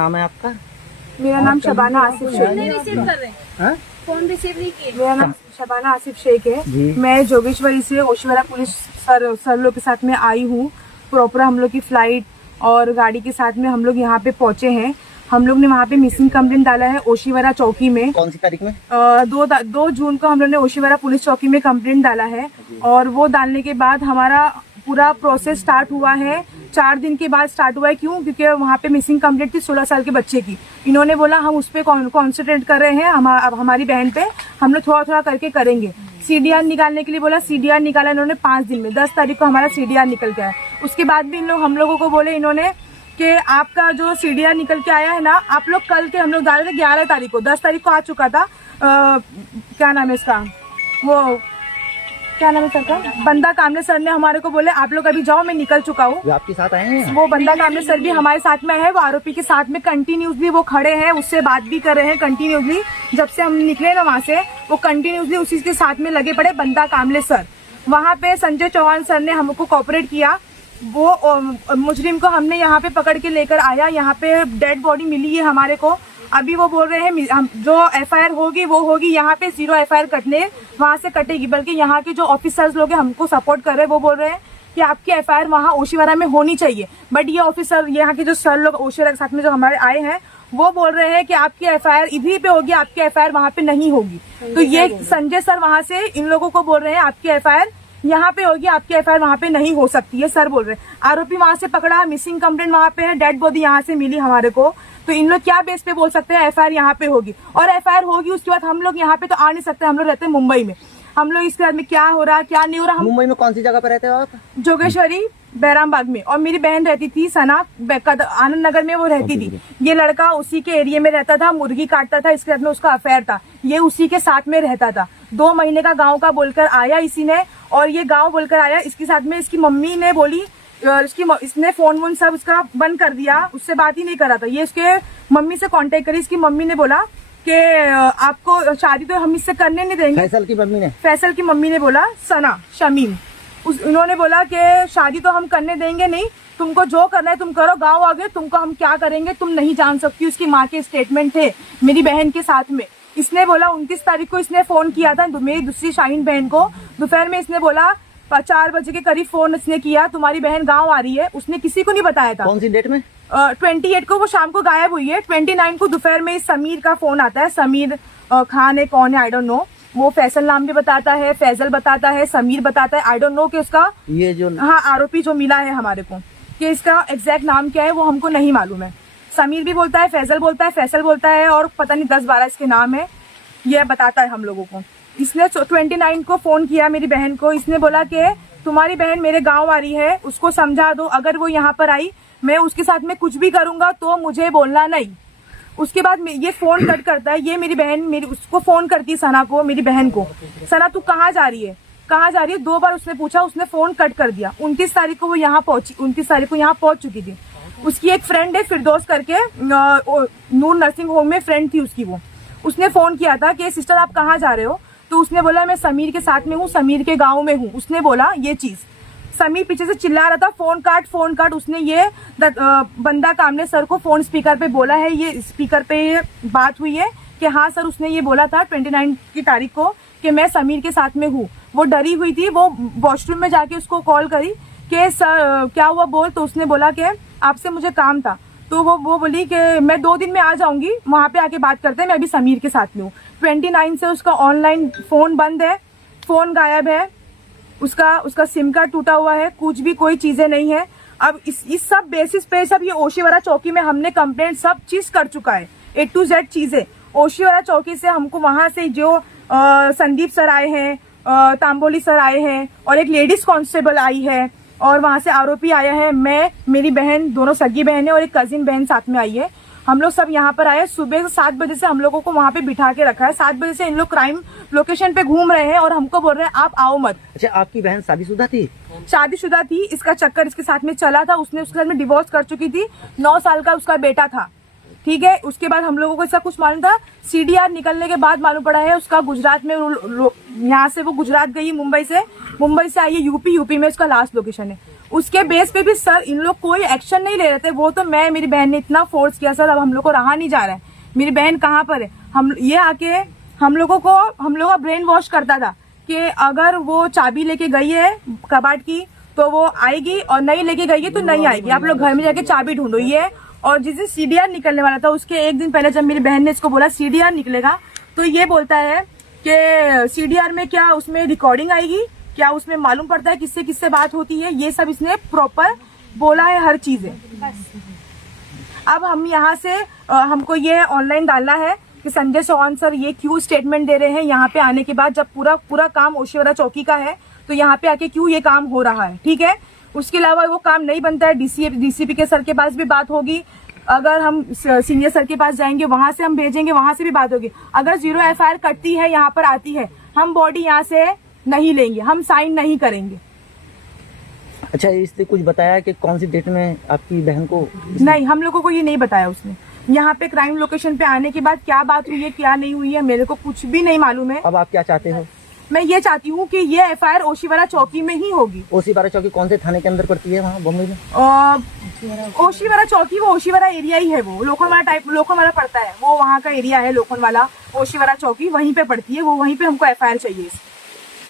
नाम है आपका? मेरा नाम शबाना आसिफ शेख है। फोन रिसीव नहीं किए। मेरा नाम शबाना आसिफ शेख है। जी। मैं जोगेश्वरी से ओशीवारा पुलिस सर लोग के साथ में आई हूँ। प्रॉपर हम लोग की फ्लाइट और गाड़ी के साथ में हम लोग यहाँ पे पहुँचे हैं। हम लोग ने वहाँ पे मिसिंग कंप्लेंट डाला है ओशीवारा चौकी में। कौन सी तारीख में? 2 जून को हम लोग ने ओशीवारा पुलिस चौकी में कंप्लेंट डाला है और वो डालने के बाद हमारा पूरा प्रोसेस स्टार्ट हुआ है। 4 दिन के बाद स्टार्ट हुआ है। क्यों? क्योंकि वहाँ पे मिसिंग कंप्लेंट थी 16 साल के बच्चे की। इन्होंने बोला हम उस पर कॉन्सेंट्रेट कर रहे हैं, अब हमारी बहन पे हम लोग थोड़ा थोड़ा करके करेंगे। CDR निकालने के लिए बोला, CDR निकाला इन्होंने 5 दिन में। 10 तारीख को हमारा CDR निकल के आया। उसके बाद भी हम लोगों को बोले इन्होंने कि आपका जो CDR निकल के आया है ना, आप लोग कल के हम लोग डाले थे 11 तारीख को, 10 तारीख को आ चुका था। क्या नाम है इसका, वो क्या नाम है सर का, बंदा कामले सर ने हमारे को बोले आप लोग अभी जाओ, मैं निकल चुका हूँ। वो आपके साथ आए हैं? वो बंदा कामले सर भी हमारे साथ में है। वो आरोपी के साथ में कंटिन्यूसली वो खड़े हैं, उससे बात भी कर रहे हैं कंटिन्यूसली। जब से हम निकले ना वहाँ से, वो कंटिन्यूसली उसी के साथ में लगे पड़े बंदा कामले सर। वहाँ पे संजय चौहान सर ने हमको कोऑपरेट किया। वो मुजरिम को हमने यहाँ पे पकड़ के लेकर आया। यहाँ पे डेड बॉडी मिली है हमारे को। अभी वो बोल रहे हैं जो FIR होगी वो होगी, यहाँ पे 0 FIR कटने वहाँ से कटेगी। बल्कि यहाँ के जो ऑफिसर्स लोग हैं हमको सपोर्ट कर रहे हैं, वो बोल रहे हैं कि आपकी FIR वहाँ ओशीवारा में होनी चाहिए। बट ये ऑफिसर, यहाँ के जो सर लोग ओशीवारा के साथ में जो हमारे आए हैं, वो बोल रहे हैं कि आपकी FIR इधर पे होगी, आपकी FIR वहाँ पे नहीं होगी। तो ये संजय सर वहाँ से इन लोगों को बोल रहे हैं आपकी FIR यहाँ पे होगी, आपकी FIR वहाँ पे नहीं हो सकती है। सर बोल रहे हैं आरोपी वहाँ से पकड़ा, मिसिंग कंप्लेंट वहाँ पे है, डेड बॉडी यहाँ से मिली हमारे को। तो इन लोग क्या बेस पे बोल सकते हैं FIR यहाँ पे होगी? और FIR होगी उसके बाद हम लोग यहाँ पे तो आ नहीं सकते। हम लोग रहते हैं मुंबई में। हम लोग इसके बाद में क्या हो रहा क्या नहीं हो रहा। हम मुंबई में कौन सी जगह पे रहते हो आप? जोगेश्वरी बैराम बाग में। और मेरी बहन रहती थी सना आनंद नगर में, वो रहती थी। ये लड़का उसी के एरिया में रहता था, मुर्गी काटता था। इसके बाद में उसका अफेयर था, ये उसी के साथ में रहता था। 2 महीने का गाँव का बोलकर आया इसी ने, और ये गाँव बोलकर आया। इसके साथ में इसकी मम्मी ने बोली, इसने फोन सब उसका बंद कर दिया, उससे बात ही नहीं कर रहा था। ये इसके मम्मी से कांटेक्ट करी। इसकी मम्मी ने बोला कि आपको शादी तो हम इससे करने नहीं देंगे। फैसल की मम्मी ने बोला, सना शमीम, इन्होंने बोला कि शादी तो हम करने देंगे नहीं, तुमको जो करना है तुम करो, गाँव आ गए, तुमको हम क्या करेंगे तुम नहीं जान सकती। उसकी माँ के स्टेटमेंट थे मेरी बहन के साथ में। इसने बोला 29 तारीख को इसने फोन किया था मेरी दूसरी शाहीन बहन को। दोपहर में इसने बोला 4 बजे के करीब फोन इसने किया, तुम्हारी बहन गांव आ रही है। उसने किसी को नहीं बताया था। कौन सी डेट में? 28 को वो शाम को गायब हुई है। 29 को दोपहर में समीर का फोन आता है। समीर खान है, कौन है आई डोंट नो। वो फैसल नाम भी बताता है, फैजल बताता है, समीर बताता है। आई डोंट नो कि उसका ये जो आरोपी जो मिला है हमारे को, कि इसका एग्जैक्ट नाम क्या है वो हमको नहीं मालूम है। समीर भी बोलता है, फैजल बोलता है, फैसल बोलता है, और पता नहीं 10-12 इसके नाम है। ये बताता है हम लोगों को। इसने 29 को फोन किया मेरी बहन को। इसने बोला कि तुम्हारी बहन मेरे गांव आ रही है, उसको समझा दो, अगर वो यहाँ पर आई मैं उसके साथ में कुछ भी करूंगा तो मुझे बोलना नहीं। उसके बाद ये फोन कट करता है। ये मेरी बहन उसको फोन करती है, सना को, मेरी बहन को, सना तू कहाँ जा रही है, कहाँ जा रही है? 2 बार उसने पूछा, उसने फोन कट कर दिया। 29 तारीख को वो यहाँ पहुंची, 29 तारीख को यहाँ पहुंच चुकी थी। उसकी एक फ्रेंड है फिरदौस करके, नूर नर्सिंग होम में फ्रेंड थी उसकी। वो उसने फोन किया था कि सिस्टर आप कहाँ जा रहे हो? तो उसने बोला मैं समीर के साथ में हूँ, समीर के गांव में हूँ। उसने बोला ये चीज। समीर पीछे से चिल्ला रहा था फोन काट फोन काट। उसने ये बंदा कामले सर को फोन स्पीकर पे बोला है, ये स्पीकर पे ये बात हुई है कि हाँ सर, उसने ये बोला था 29 की तारीख को कि मैं समीर के साथ में हूँ। वो डरी हुई थी, वो वॉशरूम में जाके उसको कॉल करी कि सर क्या हुआ बोल। तो उसने बोला कि आपसे मुझे काम था। तो वो बोली कि मैं 2 दिन में आ जाऊंगी, वहां पे आके बात करते हैं, मैं अभी समीर के साथ में हूँ। 29 से उसका ऑनलाइन फोन बंद है, फोन गायब है, उसका सिम कार्ड टूटा हुआ है, कुछ भी कोई चीजें नहीं है। अब इस सब बेसिस पे सब ये ओशीवारा चौकी में हमने कंप्लेंट सब चीज कर चुका है, A to Z चीजें। ओशीवारा चौकी से हमको वहां से जो संदीप सर आए हैं, तांबोली सर आए हैं, और एक लेडीज कांस्टेबल आई है, और वहां से आरोपी आया है, मैं, मेरी बहन, दोनों सगी बहन है, और एक कजिन बहन साथ में आई है। हम लोग सब यहाँ पर आए। सुबह 7 बजे से हम लोगों को वहाँ पे बिठा के रखा है। 7 बजे से इन लोग क्राइम लोकेशन पे घूम रहे हैं और हमको बोल रहे हैं आप आओ मत। अच्छा, आपकी बहन शादीशुदा थी? शादीशुदा थी। इसका चक्कर इसके साथ में चला था। उसने उसके साथ में डिवोर्स कर चुकी थी। 9 साल का उसका बेटा था। ठीक है, उसके बाद हम लोगों को इसका कुछ मालूम था। CDR निकलने के बाद मालूम पड़ा है उसका गुजरात में, यहाँ से वो गुजरात गई, मुंबई से आई है यूपी में उसका लास्ट लोकेशन है। उसके बेस पे भी सर इन लोग कोई एक्शन नहीं ले रहे थे। वो तो मेरी बहन ने इतना फोर्स किया सर, अब हम लोग को रहा नहीं जा रहा है। मेरी बहन कहाँ पर है, हम ये आके हम लोगों का ब्रेन वॉश करता था कि अगर वो चाबी लेके गई है कबाड़ की तो वो आएगी, और नहीं लेके गई है तो नहीं आएगी। आप लोग घर में जाके चाबी ढूंढो। ये और जिस दिन सीडीआर निकलने वाला था उसके एक दिन पहले जब मेरी बहन ने इसको बोला सीडीआर निकलेगा, तो ये बोलता है कि सीडीआर में क्या उसमें रिकॉर्डिंग आएगी, क्या उसमें मालूम पड़ता है किससे किससे बात होती है, ये सब इसने प्रॉपर बोला है हर चीजें। अब हम यहाँ से हमको ये ऑनलाइन डालना है कि संजय चौहान सर ये क्यों स्टेटमेंट दे रहे हैं यहाँ पे आने के बाद, जब पूरा काम ओशीवारा चौकी का है तो यहाँ पे आके क्यों ये काम हो रहा है। ठीक है, उसके अलावा वो काम नहीं बनता है, डीसीपी के सर के पास भी बात होगी, अगर हम सीनियर सर के पास जाएंगे वहां से हम भेजेंगे, वहां से भी बात होगी। अगर 0 FIR कटती है यहाँ पर आती है, हम बॉडी यहाँ से नहीं लेंगे, हम साइन नहीं करेंगे। अच्छा, इससे कुछ बताया कि कौन सी डेट में आपकी बहन को? नहीं, हम लोगों को ये नहीं बताया उसने। यहाँ पे क्राइम लोकेशन पे आने के बाद क्या बात हुई है क्या नहीं हुई है मेरे को कुछ भी नहीं मालूम है। अब आप क्या चाहते हो? मैं ये चाहती हूँ कि ये FIR ओशीवारा चौकी में ही होगी। ओशीवारा चौकी कौन से थाने के अंदर पड़ती है वहाँ बम्बई में? ओशीवारा चौकी वो ओशीवारा एरिया ही है, वो लोखंडवाला पड़ता है, वो वहाँ का एरिया है लोखंडवाला। ओशीवारा चौकी वहीं पे पड़ती है, वो वहीं पे हमको FIR चाहिए।